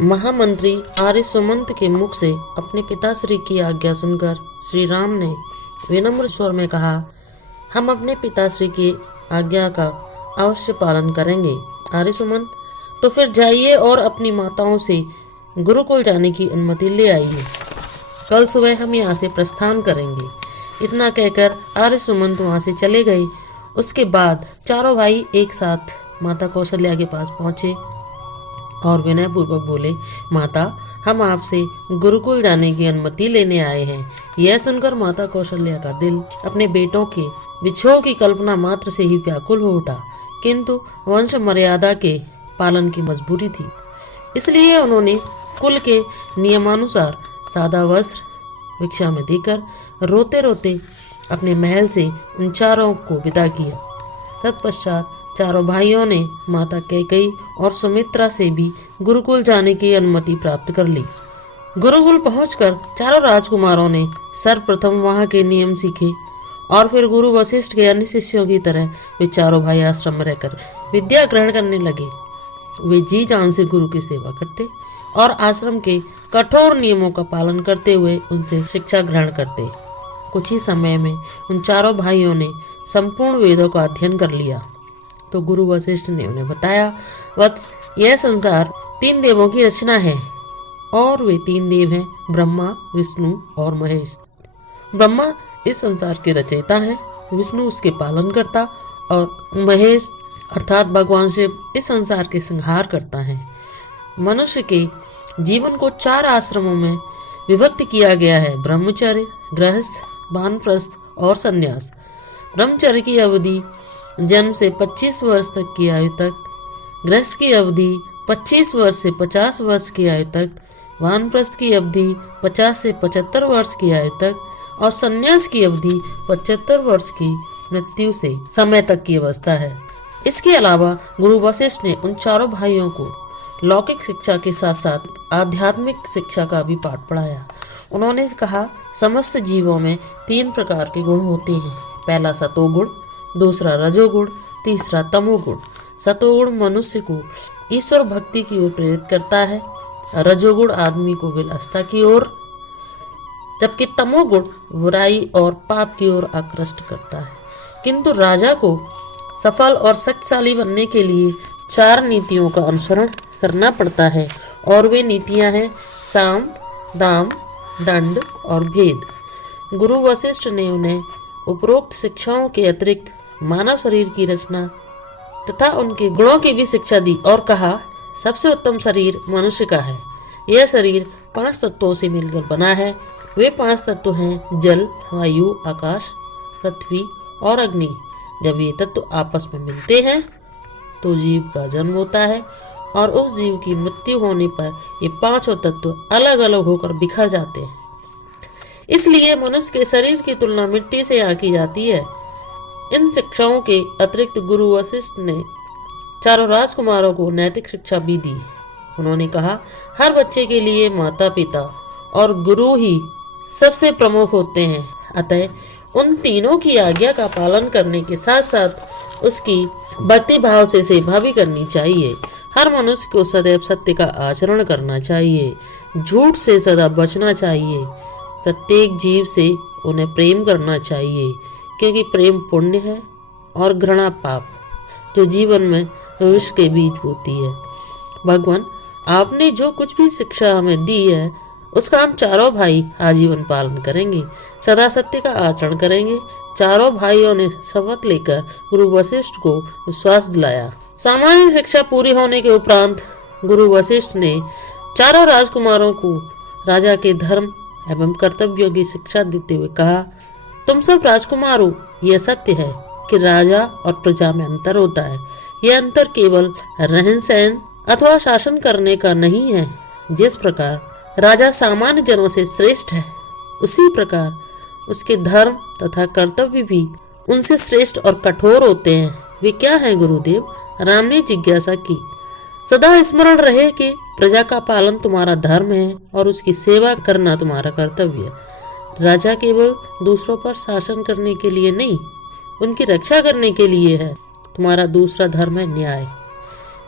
महामंत्री आर्य सुमंत के मुख से अपने पिताश्री की आज्ञा सुनकर श्री राम ने विनम्र स्वर में कहा, हम अपने पिताश्री की आज्ञा का अवश्य पालन करेंगे। आर्य सुमंत, तो फिर जाइए और अपनी माताओं से गुरुकुल जाने की अनुमति ले आइए। कल सुबह हम यहाँ से प्रस्थान करेंगे। इतना कहकर आर्य सुमंत वहाँ से चले गए। उसके बाद चारों भाई एक साथ माता कौशल्या के पास पहुँचे और विनयपूर्वक बोले, माता, हम आपसे गुरुकुल जाने की अनुमति लेने आए हैं। यह सुनकर माता कौशल्या का दिल अपने बेटों के विछोह की कल्पना मात्र से ही व्याकुल हो उठा, किंतु वंश मर्यादा के पालन की मजबूरी थी, इसलिए उन्होंने कुल के नियमानुसार सादा वस्त्र भिक्षा में देकर रोते रोते अपने महल से उन चारों को विदा किया। तत्पश्चात चारों भाइयों ने माता कैकेयी और सुमित्रा से भी गुरुकुल जाने की अनुमति प्राप्त कर ली। गुरुकुल पहुंचकर चारों राजकुमारों ने सर्वप्रथम वहां के नियम सीखे और फिर गुरु वशिष्ठ के अन्य शिष्यों की तरह वे चारों भाई आश्रम में रहकर विद्या ग्रहण करने लगे। वे जी जान से गुरु की सेवा करते और आश्रम के कठोर नियमों का पालन करते हुए उनसे शिक्षा ग्रहण करते। कुछ ही समय में उन चारों भाइयों ने संपूर्ण वेदों का अध्ययन कर लिया। तो गुरु वशिष्ठ ने उन्हें बताया, वत्स, यह संसार 3 देवों की रचना है और वे 3 देव हैं, ब्रह्मा, विष्णु और महेश। ब्रह्मा इस संसार के रचयिता हैं, विष्णु उसके पालन करता और महेश अर्थात भगवान शिव इस संसार के संहार करता है। मनुष्य के जीवन को 4 आश्रमों में विभक्त किया गया है, ब्रह्मचर्य, गृहस्थ, वानप्रस्थ और संन्यास। ब्रह्मचर्य की अवधि जन्म से 25 वर्ष तक की आयु तक, गृहस्थ की अवधि 25 वर्ष से 50 वर्ष की आयु तक, वानप्रस्थ की अवधि 50 से 75 वर्ष की आयु तक और संन्यास की अवधि 75 वर्ष की मृत्यु से समय तक की अवस्था है। इसके अलावा गुरु वशिष्ठ ने उन चारों भाइयों को लौकिक शिक्षा के साथ साथ आध्यात्मिक शिक्षा का भी पाठ पढ़ाया। उन्होंने कहा, समस्त जीवों में 3 प्रकार के गुण होते हैं। पहला सतोगुण, दूसरा रजोगुण, तीसरा तमोगुण। सतोगुण मनुष्य को ईश्वर भक्ति की ओर प्रेरित करता है, रजोगुण आदमी को विलासिता की ओर, जबकि तमोगुण बुराई और पाप की ओर आकृष्ट करता है। किंतु राजा को सफल और शक्तिशाली बनने के लिए 4 नीतियों का अनुसरण करना पड़ता है और वे नीतियां हैं साम, दाम, दंड और भेद। गुरु वशिष्ठ ने उन्हें उपरोक्त शिक्षाओं के अतिरिक्त मानव शरीर की रचना तथा उनके गुणों की भी शिक्षा दी और कहा, सबसे उत्तम शरीर मनुष्य का है। यह शरीर 5 तत्वों से मिलकर बना है। वे 5 तत्व हैं जल, वायु, आकाश, पृथ्वी और अग्नि। जब ये तत्व आपस में मिलते हैं तो जीव का जन्म होता है और उस जीव की मृत्यु होने पर ये 5 तत्व अलग अलग होकर बिखर जाते हैं। इसलिए मनुष्य के शरीर की तुलना मिट्टी से यहाँ की जाती है। इन शिक्षाओं के अतिरिक्त गुरु वशिष्ठ ने चारों राजकुमारों को नैतिक शिक्षा भी दी। उन्होंने कहा, हर बच्चे के लिए माता पिता और गुरु ही सबसे प्रमुख होते हैं, अतः उन तीनों की आज्ञा का पालन करने के साथ साथ उसकी भक्ति भाव से सेवा भी करनी चाहिए। हर मनुष्य को सदैव सत्य का आचरण करना चाहिए, झूठ से सदा बचना चाहिए, प्रत्येक जीव से उन्हें प्रेम करना चाहिए, क्योंकि प्रेम पुण्य है और घृणा पाप, जो जीवन में भविष्य के बीज बोती है। भगवान, आपने जो कुछ भी शिक्षा हमें दी है उसका हम चारों भाई आजीवन पालन करेंगे, सदा सत्य का आचरण करेंगे। चारों भाइयों ने शपथ लेकर गुरु वशिष्ठ को विश्वास दिलाया। सामान्य शिक्षा पूरी होने के उपरांत गुरु वशिष्ठ ने चारों राजकुमारों को राजा के धर्म एवं कर्तव्यों की शिक्षा देते हुए कहा, तुम सब राजकुमारों, यह सत्य है कि राजा और प्रजा में अंतर होता है। यह अंतर केवल रहन सहन अथवा शासन करने का नहीं है। जिस प्रकार राजा सामान्य जनों से श्रेष्ठ है, उसी प्रकार उसके धर्म तथा कर्तव्य भी उनसे श्रेष्ठ और कठोर होते हैं। वे क्या हैं गुरुदेव? राम ने जिज्ञासा की। सदा स्मरण रहे कि प्रजा का पालन तुम्हारा धर्म है और उसकी सेवा करना तुम्हारा कर्तव्य है। राजा केवल दूसरों पर शासन करने के लिए नहीं, उनकी रक्षा करने के लिए है। तुम्हारा दूसरा धर्म है न्याय।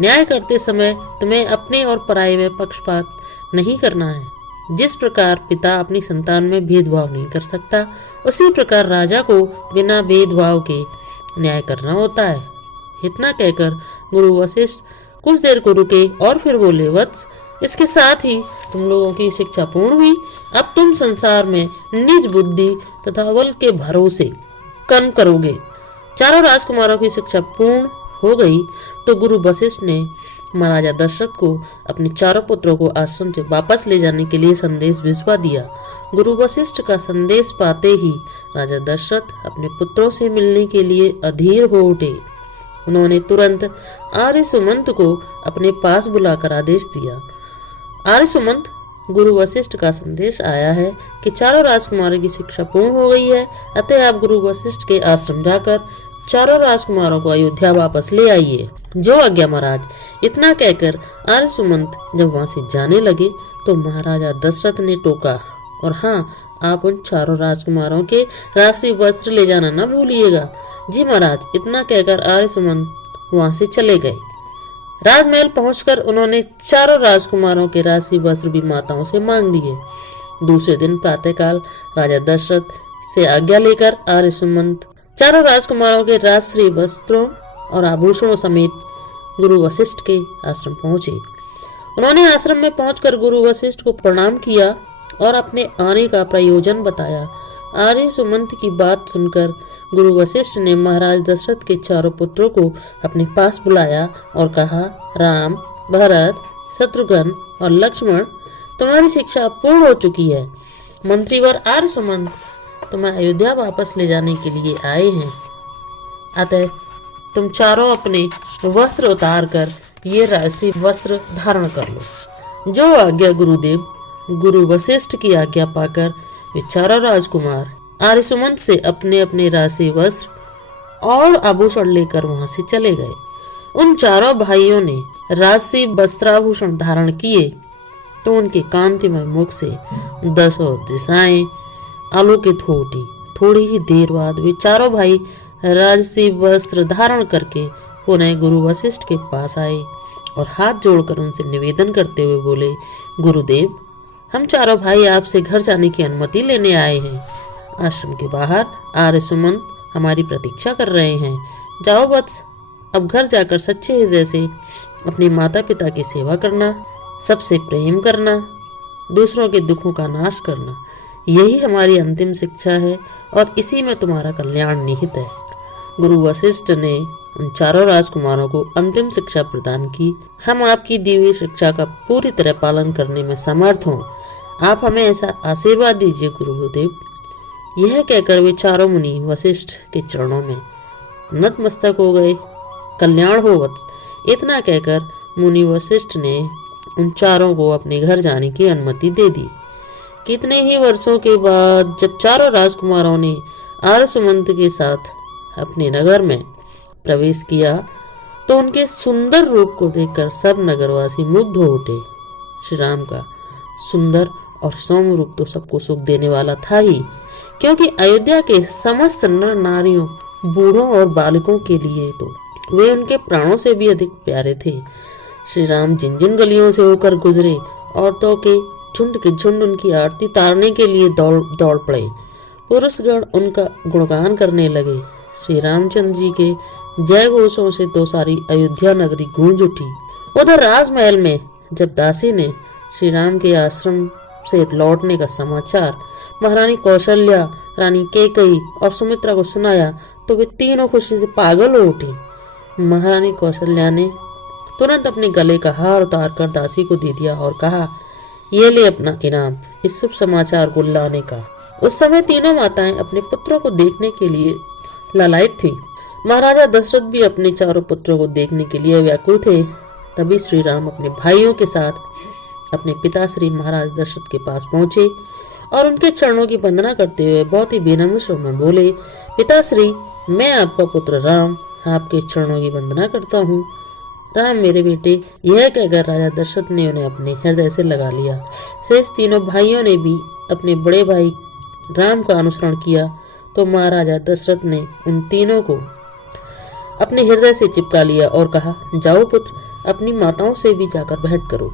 न्याय करते समय तुम्हें अपने और पराये में पक्षपात नहीं करना है। जिस प्रकार पिता अपनी संतान में भेदभाव नहीं कर सकता, उसी प्रकार राजा को बिना भेदभाव के न्याय करना होता है। इतना कहकर गुरु वशिष्ठ कुछ देर को रुके और फिर बोले, वत्स, इसके साथ ही तुम लोगों की शिक्षा पूर्ण हुई। अब तुम संसार में निज बुद्धि तथा बल के भरोसे कर्म करोगे। चारों राजकुमारों की शिक्षा पूर्ण हो गई तो गुरु वशिष्ठ ने महाराजा दशरथ को अपने चारों पुत्रों को आश्रम से वापस ले जाने के लिए संदेश भिजवा दिया। गुरु वशिष्ठ का संदेश पाते ही राजा दशरथ अपने पुत्रों से मिलने के लिए अधीर हो उठे। उन्होंने तुरंत आर्य सुमंत को अपने पास बुलाकर आदेश दिया, आर्य सुमंत, गुरु वशिष्ठ का संदेश आया है कि चारों राजकुमारों की शिक्षा पूर्ण हो गई है, अतः आप गुरु वशिष्ठ के आश्रम जाकर चारों राजकुमारों को अयोध्या वापस ले आइए। जो आज्ञा महाराज। इतना कहकर आर्य सुमंत जब वहां से जाने लगे तो महाराजा दशरथ ने टोका, और हाँ, आप उन चारों राजकुमारों के राशि वस्त्र ले जाना न भूलिएगा। जी महाराज। इतना कहकर आर्य सुमंत वहां से चले गए। राजमहल पहुंचकर उन्होंने चारों राजकुमारों के राशि वस्त्र भी माताओं से मांग लिए। दूसरे दिन प्रातःकाल राजा दशरथ से आज्ञा लेकर आर्य सुमंत चारों राजकुमारों के राजश्री वस्त्रों और आभूषणों समेत गुरु वशिष्ठ के आश्रम पहुंचे। उन्होंने आश्रम में पहुंचकर गुरु वशिष्ठ को प्रणाम किया और अपने आने का प्रयोजन बताया। आर्य सुमंत की बात सुनकर गुरु वशिष्ठ ने महाराज दशरथ के चारों पुत्रों को अपने पास बुलाया और कहा, राम, भरत, शत्रुघ्न और लक्ष्मण, तुम्हारी शिक्षा पूर्ण हो चुकी है। मंत्रीवर आर्य सुमंत तुम्हें अयोध्या वापस ले जाने के लिए आए हैं, अतः तुम चारों अपने वस्त्र उतार कर ये राशि वस्त्र धारण कर लो। जो आज्ञा गुरुदेव। गुरु वशिष्ठ की आज्ञा पाकर वे चारों राजकुमार आर्य सुमंत से अपने अपने राशि वस्त्र और आभूषण लेकर वहां से चले गए। उन चारों भाइयों ने राशि वस्त्राभूषण धारण किए तो उनके कांतिमय मुख से 10 दिशाएं आलोकित हो उठी। थोड़ी ही देर बाद वे चारों भाई राजसी वस्त्र धारण करके पुनः गुरु वशिष्ठ के पास आए और हाथ जोड़कर उनसे निवेदन करते हुए बोले, गुरुदेव, हम चारों भाई आपसे घर जाने की अनुमति लेने आए हैं। आश्रम के बाहर आर्य सुमंत हमारी प्रतीक्षा कर रहे हैं। जाओ वत्स, अब घर जाकर सच्चे हृदय से अपने माता पिता की सेवा करना, सबसे प्रेम करना, दूसरों के दुखों का नाश करना, यही हमारी अंतिम शिक्षा है और इसी में तुम्हारा कल्याण निहित है। गुरु वशिष्ठ ने उन चारों राजकुमारों को अंतिम शिक्षा प्रदान की। हम आपकी दी हुई शिक्षा का पूरी तरह पालन करने में समर्थ हों। आप हमें ऐसा आशीर्वाद दीजिए गुरुदेव। यह कहकर वे चारों मुनि वशिष्ठ के चरणों में नतमस्तक हो गए। कल्याण हो वत्स। इतना कहकर मुनि वशिष्ठ ने उन चारों को अपने घर जाने की अनुमति दे दी। कितने ही वर्षों के बाद जब चारों राजकुमारों ने आर्य सुमंत के साथ अपने नगर में प्रवेश किया तो उनके सुंदर रूप को देखकर सब नगरवासी मुग्ध हो उठे। श्री राम का सुंदर और सौम्य रूप तो सबको सुख देने वाला था ही, क्योंकि अयोध्या के समस्त नर नारियों, बूढ़ों और बालकों के लिए तो वे उनके प्राणों से भी अधिक प्यारे थे। श्री राम जिन जिन गलियों से होकर गुजरे, औरतों के झुंड उनकी आरती तारने के लिए दौड़ पड़े। पुरुषगण उनका गुणगान करने लगे। श्री रामचंद्र जी के जय घोषों से तो सारी अयोध्या नगरी गूंज उठी। उधर राजमहल में जब दासी ने श्री राम के आश्रम से लौटने का समाचार महारानी कौशल्या, रानी कैकेयी और सुमित्रा को सुनाया तो वे तीनों खुशी से पागल हो उठी। महारानी कौशल्या ने तुरंत अपने गले का हार उतार कर दासी को दे दिया और कहा, ये ले अपना इनाम इस शुभ समाचार को लाने का। उस समय तीनों माताएं अपने पुत्रों को देखने के लिए लालायित थी। महाराजा दशरथ भी अपने चारों पुत्रों को देखने के लिए व्याकुल थे। तभी श्री राम अपने भाइयों के साथ अपने पिता श्री महाराज दशरथ के पास पहुंचे और उनके चरणों की वंदना करते हुए बहुत ही विनम्र स्वर में बोले, पिताश्री, मैं आपका पुत्र राम आपके चरणों की वंदना करता हूँ। राम मेरे बेटे। यह कहकर राजा दशरथ ने उन्हें अपने हृदय से लगा लिया। शेष तीनों भाइयों ने भी अपने बड़े भाई राम का अनुसरण किया तो महाराजा दशरथ ने उन तीनों को अपने हृदय से चिपका लिया और कहा, जाओ पुत्र, अपनी माताओं से भी जाकर भेंट करो,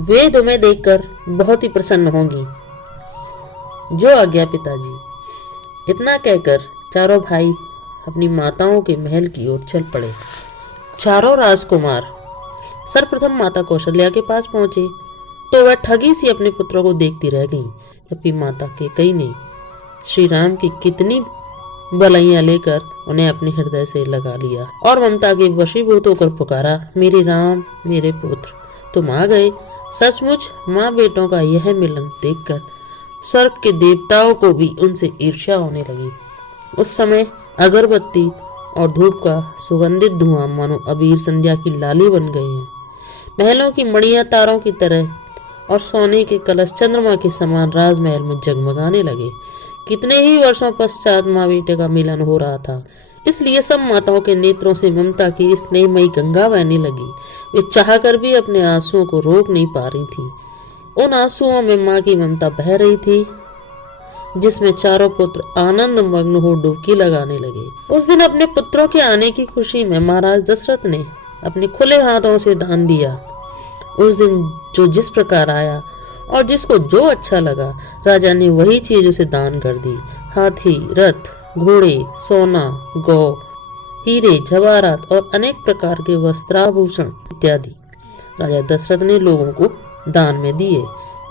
वे तुम्हें देखकर बहुत ही प्रसन्न होंगी। जो आज्ञा पिताजी। इतना कहकर चारों भाई अपनी माताओं के महल की ओर चल पड़े। चारों राजकुमार सर्वप्रथम माता कौशल्या के पास पहुंचे तो वह ठगी सी अपने पुत्रों को देखती रह गईं, जबकि माता केकई ने श्री राम की कितनी बलैया लेकर उन्हें अपने हृदय से लगा लिया और ममता के वशीभूत होकर पुकारा, मेरे राम, मेरे पुत्र, तुम आ गए। सचमुच माँ बेटों का यह मिलन देखकर स्वर्ग के देवताओं को भी उनसे ईर्ष्या होने लगी। उस समय अगरबत्ती और धूप का सुगंधित धुआं मानो अबीर संध्या की लाली बन गए हैं। महलों की मणियां तारों की तरह और सोने के कलश चंद्रमा के समान राजमहल में जगमगाने लगे। कितने ही वर्षों पश्चात माँ बेटे का मिलन हो रहा था, इसलिए सब माताओं के नेत्रों से ममता की स्नेहमयी गंगा बहने लगी। वे चाहकर भी अपने आंसुओं को रोक नहीं पा रही थी। उन आंसुओं में माँ की ममता बह रही थी, जिसमें चारों पुत्र आनंद मग्न हो डुबकी लगाने लगे। उस दिन अपने पुत्रों के आने की खुशी में महाराज दशरथ ने अपने खुले हाथों से दान दिया। उस दिन जो जिस प्रकार आया और जिसको जो अच्छा लगा, राजा ने वही चीज उसे दान कर दी। हाथी, रथ, घोड़े, सोना, गौ, हीरे, जवाहरात और अनेक प्रकार के वस्त्राभूषण इत्यादि राजा दशरथ ने लोगों को दान में दिए।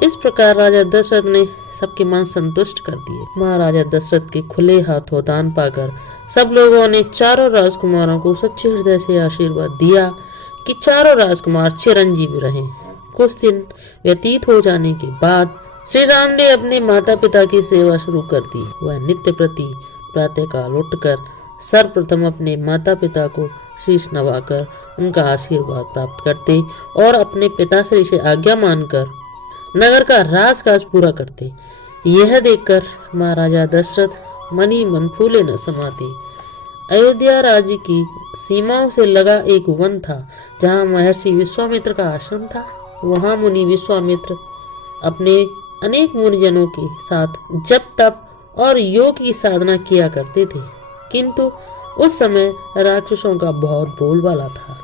इस प्रकार राजा दशरथ ने सबके मन संतुष्ट कर दिए। महाराजा दशरथ के खुले हाथों दान पाकर सब लोगों ने चारों राजकुमारों को सच्चे हृदय से आशीर्वाद दिया कि चारों राजकुमार चिरंजीवी रहें। कुछ दिन व्यतीत हो जाने के बाद श्री राम ने अपने माता पिता की सेवा शुरू कर दी। वह नित्य प्रति प्रातःकाल उठकर सर्वप्रथम अपने माता पिता को शीश नवाकर उनका आशीर्वाद प्राप्त करते और अपने पिताश्री से आज्ञा मानकर नगर का राजकाज पूरा करते। यह देखकर महाराजा दशरथ मनी मन फूले न समाते। अयोध्या राज्य की सीमाओं से लगा एक वन था, जहाँ महर्षि विश्वामित्र का आश्रम था। वहाँ मुनि विश्वामित्र अपने अनेक मुनिजनों के साथ जप तप और योग की साधना किया करते थे, किंतु उस समय राक्षसों का बहुत बोलबाला था।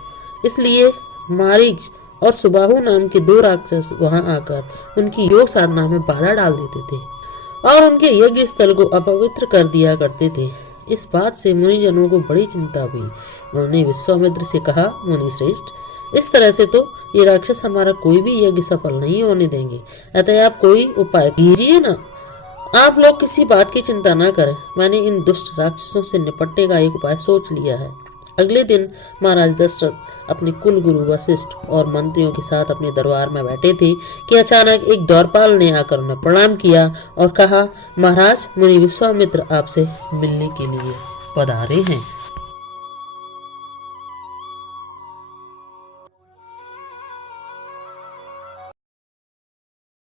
इसलिए मारीच और सुबाहु नाम के दो राक्षस वहां आकर उनकी योग साधना में बाधा डाल देते थे और उनके यज्ञ स्थल को अपवित्र कर दिया करते थे। इस बात से मुनिजनों को बड़ी चिंता हुई। उन्होंने विश्वामित्र से कहा, मुनि श्रेष्ठ, इस तरह से तो ये राक्षस हमारा कोई भी यज्ञ सफल नहीं होने देंगे, अतः आप कोई उपाय कीजिए ना। आप लोग किसी बात की चिंता न करें, मैंने इन दुष्ट राक्षसों से निपटने का एक उपाय सोच लिया है। अगले दिन महाराज दशरथ अपने कुल गुरु वशिष्ठ और मंत्रियों के साथ अपने दरबार में बैठे थे कि अचानक एक द्वारपाल ने आकर उन्हें प्रणाम किया और कहा, महाराज, मुनि विश्वामित्र आपसे मिलने के लिए पधारे हैं।